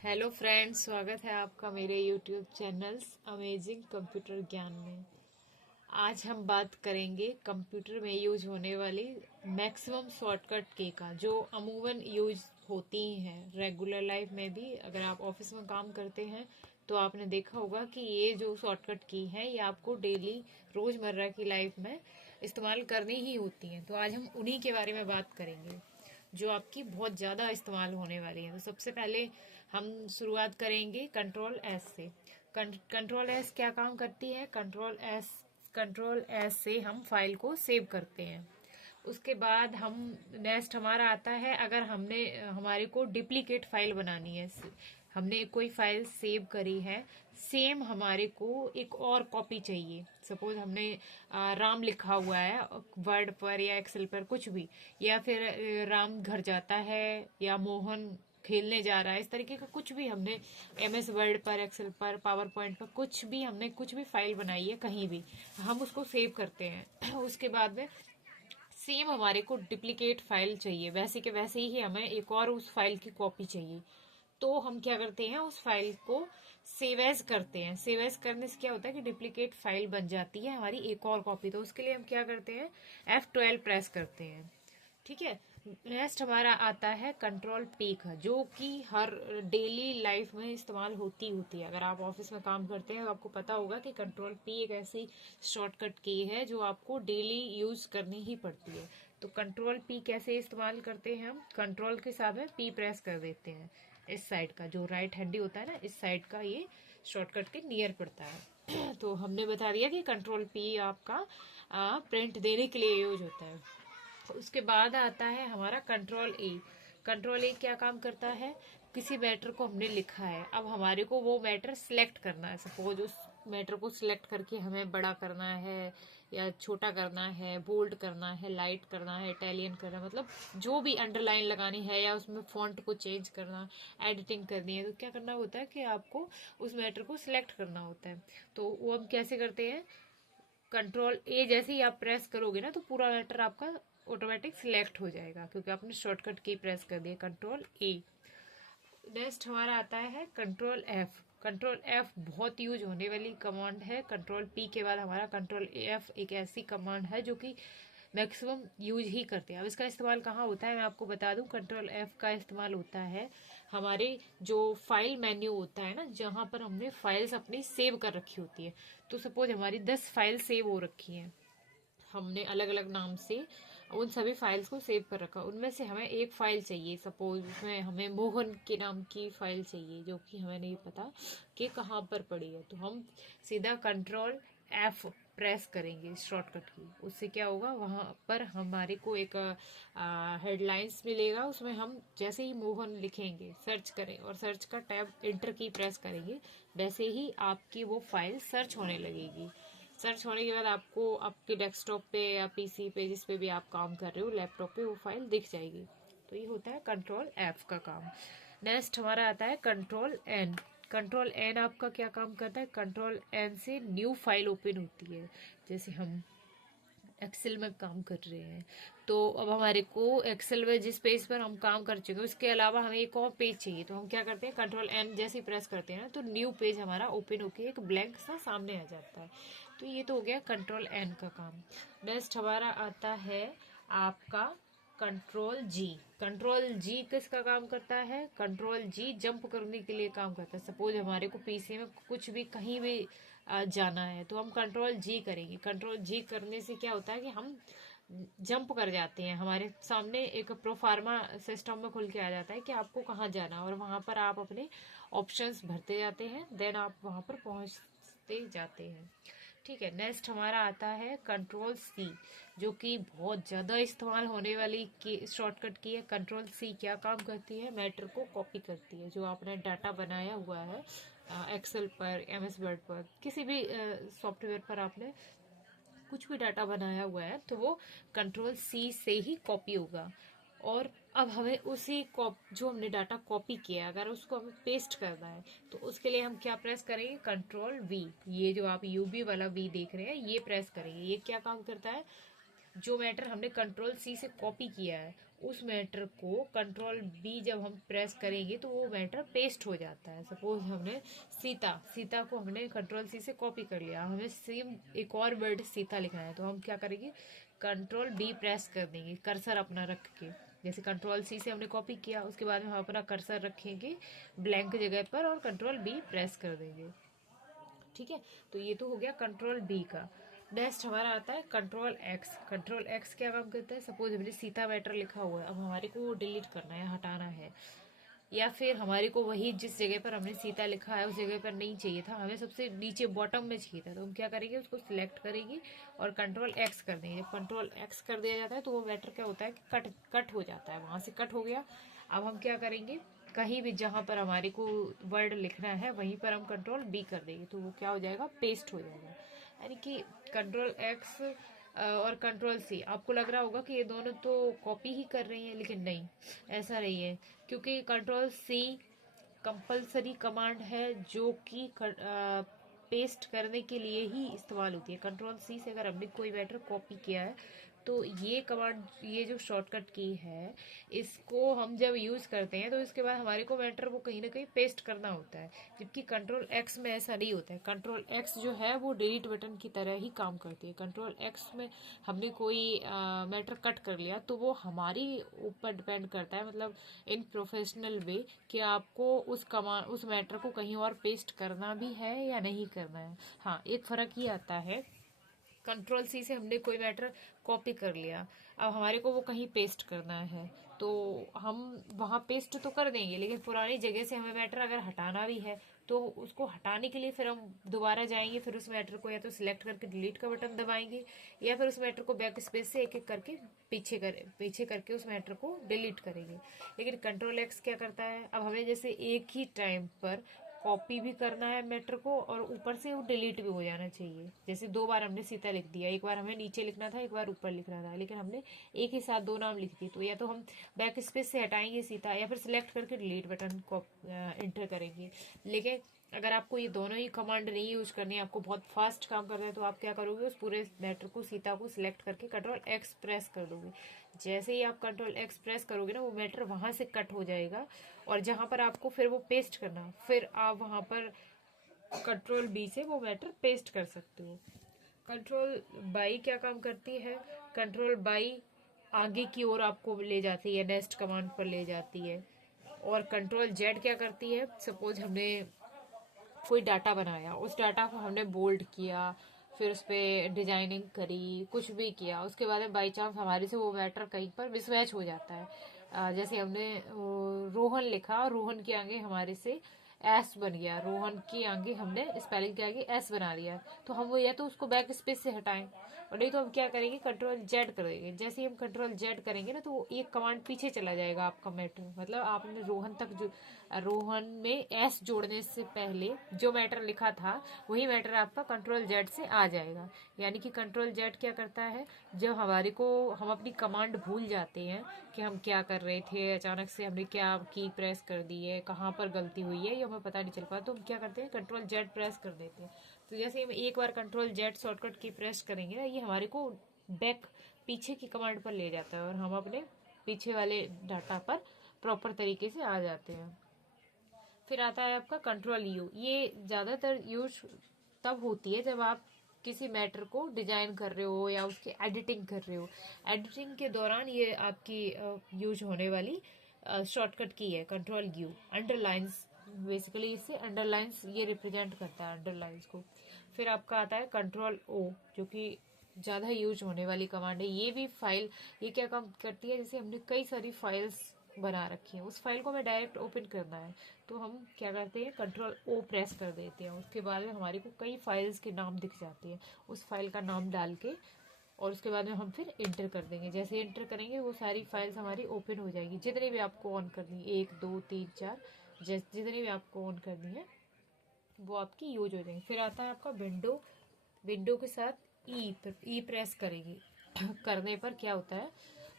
Hello friends, स्वागत है आपका मेरे यूट्यूब चैनल्स अमेजिंग कंप्यूटर ज्ञान में। आज हम बात करेंगे कंप्यूटर में यूज होने वाली मैक्सिमम शॉर्टकट की का, जो अमूमन यूज होती ही हैं रेगुलर लाइफ में भी। अगर आप ऑफिस में काम करते हैं तो आपने देखा होगा कि ये जो शॉर्टकट की है ये आपको डेली रोजमर्रा की लाइफ में इस्तेमाल करनी ही होती हैं। तो आज हम उन्हीं के बारे में बात करेंगे जो आपकी बहुत ज़्यादा इस्तेमाल होने वाली है। तो सबसे पहले हम शुरुआत करेंगे कंट्रोल एस से। कंट्रोल एस क्या काम करती है? कंट्रोल एस से हम फाइल को सेव करते हैं। उसके बाद हम नेक्स्ट हमारा आता है, अगर हमारे को डुप्लीकेट फाइल बनानी है, हमने कोई फाइल सेव करी है, सेम हमारे को एक और कॉपी चाहिए। सपोज हमने राम लिखा हुआ है वर्ड पर या एक्सेल पर कुछ भी, या फिर राम घर जाता है या मोहन खेलने जा रहा है, इस तरीके का कुछ भी हमने MS वर्ड पर, एक्सेल पर, पावर पॉइंट पर कुछ भी हमने कुछ भी फाइल बनाई है कहीं भी, हम उसको सेव करते हैं। उसके बाद में सेम हमारे को डुप्लीकेट फाइल चाहिए, वैसे के वैसे ही हमें एक और उस फाइल की कॉपी चाहिए। तो हम क्या करते हैं, उस फाइल को सेव एज करते हैं। सेव एज करने से क्या होता है कि डुप्लीकेट फाइल बन जाती है हमारी एक और कॉपी। तो उसके लिए हम क्या करते हैं, F12 प्रेस करते हैं। ठीक है। नेक्स्ट हमारा आता है कंट्रोल पी का, जो कि हर डेली लाइफ में इस्तेमाल होती है। अगर आप ऑफिस में काम करते हैं तो आपको पता होगा कि कंट्रोल पी एक ऐसी शॉर्टकट की है जो आपको डेली यूज करनी ही पड़ती है। तो कंट्रोल पी कैसे इस्तेमाल करते हैं? हम कंट्रोल के साथ में पी प्रेस कर देते हैं। इस साइड का जो राइट हैंडी होता है ना, इस साइड का ये शॉर्टकट के नियर पड़ता है। तो हमने बता दिया कि कंट्रोल पी आपका प्रिंट देने के लिए यूज होता है। उसके बाद आता है हमारा कंट्रोल ए। कंट्रोल ए क्या काम करता है? किसी मैटर को हमने लिखा है, अब हमारे को वो मैटर सिलेक्ट करना है। सपोज उस मैटर को सिलेक्ट करके हमें बड़ा करना है या छोटा करना है, बोल्ड करना है, लाइट करना है, इटैलियन करना है, मतलब जो भी अंडरलाइन लगानी है या उसमें फॉन्ट को चेंज करना, एडिटिंग करनी है, तो क्या करना होता है कि आपको उस मैटर को सिलेक्ट करना होता है। तो वो हम कैसे करते हैं? कंट्रोल ए जैसे ही आप प्रेस करोगे ना, तो पूरा मैटर आपका ऑटोमेटिक सिलेक्ट हो जाएगा, क्योंकि आपने शॉर्टकट की प्रेस कर दिया कंट्रोल ए। नेक्स्ट हमारा आता है कंट्रोल एफ। कंट्रोल एफ बहुत यूज होने वाली कमांड है। कंट्रोल पी के बाद हमारा कंट्रोल एफ एक ऐसी कमांड है जो कि मैक्सिमम यूज ही करते हैं। अब इसका इस्तेमाल कहाँ होता है मैं आपको बता दूं। कंट्रोल एफ का इस्तेमाल होता है हमारे जो फाइल मेन्यू होता है ना, जहाँ पर हमने फाइल्स अपनी सेव कर रखी होती है। तो सपोज हमारी 10 फाइल सेव हो रखी हैं, हमने अलग अलग नाम से उन सभी फाइल्स को सेव कर रखा, उनमें से हमें एक फाइल चाहिए। सपोज उसमें हमें मोहन के नाम की फाइल चाहिए, जो कि हमें नहीं पता कि कहाँ पर पड़ी है। तो हम सीधा कंट्रोल F प्रेस करेंगे शॉर्टकट की। उससे क्या होगा, वहाँ पर हमारे को एक हेडलाइंस मिलेगा, उसमें हम जैसे ही मोहन लिखेंगे, सर्च करें और सर्च का टैब इंटर की प्रेस करेंगे, वैसे ही आपकी वो फाइल सर्च होने लगेगी। सर्च होने के बाद आपको आपके डेस्कटॉप पे या पीसी पे, जिस पे भी आप काम कर रहे हो, लैपटॉप पे, वो फाइल दिख जाएगी। तो ये होता है कंट्रोल एफ का काम। नेक्स्ट हमारा आता है कंट्रोल एन। कंट्रोल एन आपका क्या काम करता है? कंट्रोल एन से न्यू फाइल ओपन होती है। जैसे हम एक्सेल में काम कर रहे हैं, तो अब हमारे को एक्सेल में जिस पेज पर हम काम कर चुके हैं उसके अलावा हमें एक और पेज चाहिए। तो हम क्या करते हैं, कंट्रोल एन जैसे ही प्रेस करते हैं ना, तो न्यू पेज हमारा ओपन होके एक ब्लैंक सा सामने आ जाता है। तो ये तो हो गया कंट्रोल एन का काम। नेक्स्ट हमारा आता है आपका कंट्रोल जी। कंट्रोल जी किसका काम करता है? कंट्रोल जी जंप करने के लिए काम करता है। सपोज हमारे को पीसी में कुछ भी कहीं भी जाना है, तो हम कंट्रोल जी करेंगे। कंट्रोल जी करने से क्या होता है कि हम जंप कर जाते हैं, हमारे सामने एक प्रोफार्मा सिस्टम में खुल के आ जाता है कि आपको कहाँ जाना है, और वहाँ पर आप अपने ऑप्शंस भरते जाते हैं, देन आप वहाँ पर पहुँचते जाते हैं। ठीक है। नेक्स्ट हमारा आता है कंट्रोल सी, जो कि बहुत ज़्यादा इस्तेमाल होने वाली की शॉर्टकट की है। कंट्रोल सी क्या काम करती है? मैटर को कॉपी करती है। जो आपने डाटा बनाया हुआ है एक्सेल पर, MS वर्ड पर, किसी भी सॉफ्टवेयर पर आपने कुछ भी डाटा बनाया हुआ है, तो वो कंट्रोल सी से ही कॉपी होगा। और अब हमें उसी जो हमने डाटा कॉपी किया है, अगर उसको हमें पेस्ट करना है, तो उसके लिए हम क्या प्रेस करेंगे? Control we. ये जो आप UV वाला वी देख रहे हैं, ये प्रेस करेंगे। ये क्या काम करता है? जो मैटर हमने कंट्रोल सी से कॉपी किया है उस मैटर को कंट्रोल बी जब हम प्रेस करेंगे तो वो मैटर पेस्ट हो जाता है। सपोज हमने सीता सीता को हमने कंट्रोल सी से कॉपी कर लिया, हमें सेम एक और वर्ड सीता लिखना है, तो हम क्या करेंगे, कंट्रोल बी प्रेस कर देंगे कर्सर अपना रख के। जैसे कंट्रोल सी से हमने कॉपी किया, उसके बाद हम अपना कर्सर रखेंगे ब्लैंक जगह पर और कंट्रोल बी प्रेस कर देंगे। ठीक है, तो ये तो हो गया कंट्रोल बी का। नेक्स्ट हमारा आता है कंट्रोल एक्स। कंट्रोल एक्स क्या काम करता है, सपोज हमने सीता मैटर लिखा हुआ है, अब हमारे को वो डिलीट करना है, हटाना है, या फिर हमारे को वही जिस जगह पर हमने सीता लिखा है उस जगह पर नहीं चाहिए था, हमें सबसे नीचे बॉटम में चाहिए था, तो हम क्या करेंगे, उसको सिलेक्ट करेंगे और कंट्रोल एक्स कर देंगे। जब कंट्रोल एक्स कर दिया जाता है तो वो मैटर क्या होता है कि कट हो जाता है, वहां से कट हो गया। अब हम क्या करेंगे, कहीं भी जहां पर हमारे को वर्ड लिखना है वहीं पर हम कंट्रोल बी कर देंगे, तो वो क्या हो जाएगा, पेस्ट हो जाएगा। यानी कि कंट्रोल एक्स और कंट्रोल सी, आपको लग रहा होगा कि ये दोनों तो कॉपी ही कर रही हैं, लेकिन नहीं, ऐसा नहीं है, क्योंकि कंट्रोल सी कंपलसरी कमांड है जो कि पेस्ट करने के लिए ही इस्तेमाल होती है। कंट्रोल सी से अगर हमने कोई मैटर कॉपी किया है तो ये कमांड, ये जो शॉर्टकट की है, इसको हम जब यूज करते हैं तो इसके बाद हमारे को मैटर को कहीं ना कहीं पेस्ट करना होता है, जबकि कंट्रोल एक्स में ऐसा नहीं होता है। कंट्रोल एक्स जो है वो डिलीट बटन की तरह ही काम करती है। कंट्रोल एक्स में हमने कोई मैटर कट कर लिया तो वो हमारी ऊपर डिपेंड करता है, मतलब इन प्रोफेशनल वे, कि आपको उस मैटर को कहीं और पेस्ट करना भी है या नहीं करना है। हाँ, एक फर्क ही आता है, कंट्रोल सी से हमने कोई मैटर कॉपी कर लिया, अब हमारे को वो कहीं पेस्ट करना है तो हम वहां पेस्ट तो कर देंगे, लेकिन पुरानी जगह से हमें मैटर अगर हटाना भी है तो उसको हटाने के लिए फिर हम दोबारा जाएंगे, फिर उस मैटर को या तो सिलेक्ट करके डिलीट का बटन दबाएंगे, या फिर उस मैटर को बैक स्पेस से एक एक करके पीछे करके उस मैटर को डिलीट करेंगे। लेकिन कंट्रोल एक्स क्या करता है, अब हमें जैसे एक ही टाइम पर कॉपी भी करना है मैटर को और ऊपर से वो डिलीट भी हो जाना चाहिए। जैसे 2 बार हमने सीता लिख दिया, एक बार हमें नीचे लिखना था, एक बार ऊपर लिखना था, लेकिन हमने एक ही साथ 2 नाम लिख दिए, तो या तो हम बैक स्पेस से हटाएंगे सीता या फिर सिलेक्ट करके डिलीट बटन को एंटर करेंगे। लेकिन अगर आपको ये दोनों ही कमांड नहीं यूज करनी है, आपको बहुत फास्ट काम करना है, तो आप क्या करोगे, उस पूरे मैटर को सीता को सिलेक्ट करके कंट्रोल एक्स प्रेस कर दोगे। जैसे ही आप कंट्रोल एक्स प्रेस करोगे ना, वो मैटर वहां से कट हो जाएगा, और जहां पर आपको फिर वो पेस्ट करना, फिर आप वहां पर कंट्रोल बी से वो मैटर पेस्ट कर सकते हो। कंट्रोल बाई क्या काम करती है, कंट्रोल बाई आगे की ओर आपको ले जाती है, नेक्स्ट कमांड पर ले जाती है। और कंट्रोल जेड क्या करती है, सपोज हमने कोई डाटा बनाया, उस डाटा को हमने बोल्ड किया, फिर उस पर डिजाइनिंग करी, कुछ भी किया, उसके बाद में बाई चांस हमारे से वो मैटर कहीं पर मिसमैच हो जाता है। जैसे हमने रोहन लिखा, रोहन के आगे हमारे से एस बन गया, रोहन के आगे हमने स्पेलिंग के आगे एस बना दिया, तो हम वो या तो उसको बैक स्पेस से हटाएं, और नहीं तो हम क्या करेंगे, कंट्रोल जेड करेंगे। जैसे ही हम कंट्रोल जेड करेंगे ना, तो वो एक कमांड पीछे चला जाएगा आपका मैटर, मतलब आपने रोहन तक जो रोहन में एस जोड़ने से पहले जो मैटर लिखा था वही मैटर आपका कंट्रोल जेड से आ जाएगा। यानी कि कंट्रोल जेड क्या करता है, जब हमारे को हम अपनी कमांड भूल जाते हैं कि हम क्या कर रहे थे, अचानक से हमने क्या की प्रेस कर दी है, कहाँ पर गलती हुई है, ये हमें पता नहीं चल पाता, तो हम क्या करते हैं, कंट्रोल जेड प्रेस कर देते हैं। तो जैसे हम एक बार कंट्रोल जेड शॉर्टकट की प्रेस करेंगे ना, ये हमारे को बैक पीछे की कमांड पर ले जाता है और हम अपने पीछे वाले डाटा पर प्रॉपर तरीके से आ जाते हैं। फिर आता है आपका कंट्रोल यू। ये ज़्यादातर यूज तब होती है जब आप किसी मैटर को डिजाइन कर रहे हो या उसकी एडिटिंग कर रहे हो। एडिटिंग के दौरान ये आपकी यूज होने वाली शॉर्टकट की है कंट्रोल यू। अंडरलाइंस, बेसिकली इससे अंडरलाइंस ये रिप्रेजेंट करता है, अंडरलाइंस को। फिर आपका आता है कंट्रोल ओ, जो कि ज़्यादा यूज होने वाली कमांड है। ये भी फाइल, ये क्या काम करती है, जैसे हमने कई सारी फाइल्स बना रखी है, उस फाइल को हमें डायरेक्ट ओपन करना है, तो हम क्या करते हैं, कंट्रोल ओ प्रेस कर देते हैं। उसके बाद में हमारे को कई फाइल्स के नाम दिख जाते हैं, उस फाइल का नाम डाल के और उसके बाद में हम फिर इंटर कर देंगे। जैसे इंटर करेंगे वो सारी फाइल्स हमारी ओपन हो जाएगी, जितनी भी आपको ऑन करनी है, 1 2 3 4, जितनी भी आपको ऑन करनी है वो आपकी यूज हो जाएगी। फिर आता है आपका विंडो। विंडो के साथ ई प्रेस करेंगे करने पर क्या होता है,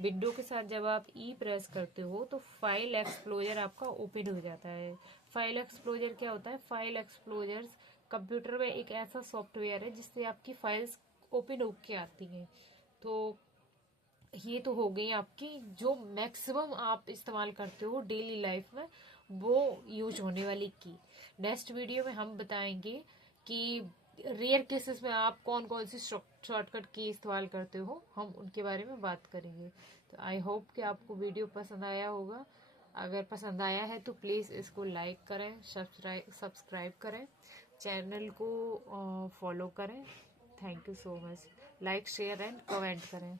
विंडो के साथ जब आप ई प्रेस करते हो तो फाइल एक्सप्लोजर आपका ओपन हो जाता है। फाइल एक्सप्लोजर क्या होता है, फाइल एक्सप्लोजर कंप्यूटर में एक ऐसा सॉफ्टवेयर है जिससे आपकी फाइल्स ओपन होके आती हैं। तो ये तो हो गई आपकी जो मैक्सिमम आप इस्तेमाल करते हो डेली लाइफ में, वो यूज होने वाली की। नेक्स्ट वीडियो में हम बताएंगे कि रेयर केसेस में आप कौन कौन सी शॉर्टकट की इस्तेमाल करते हो, हम उनके बारे में बात करेंगे। तो आई होप कि आपको वीडियो पसंद आया होगा। अगर पसंद आया है तो प्लीज़ इसको लाइक करें, सब्सक्राइब करें, चैनल को फॉलो करें। Thank you so much. Like share and comment करें।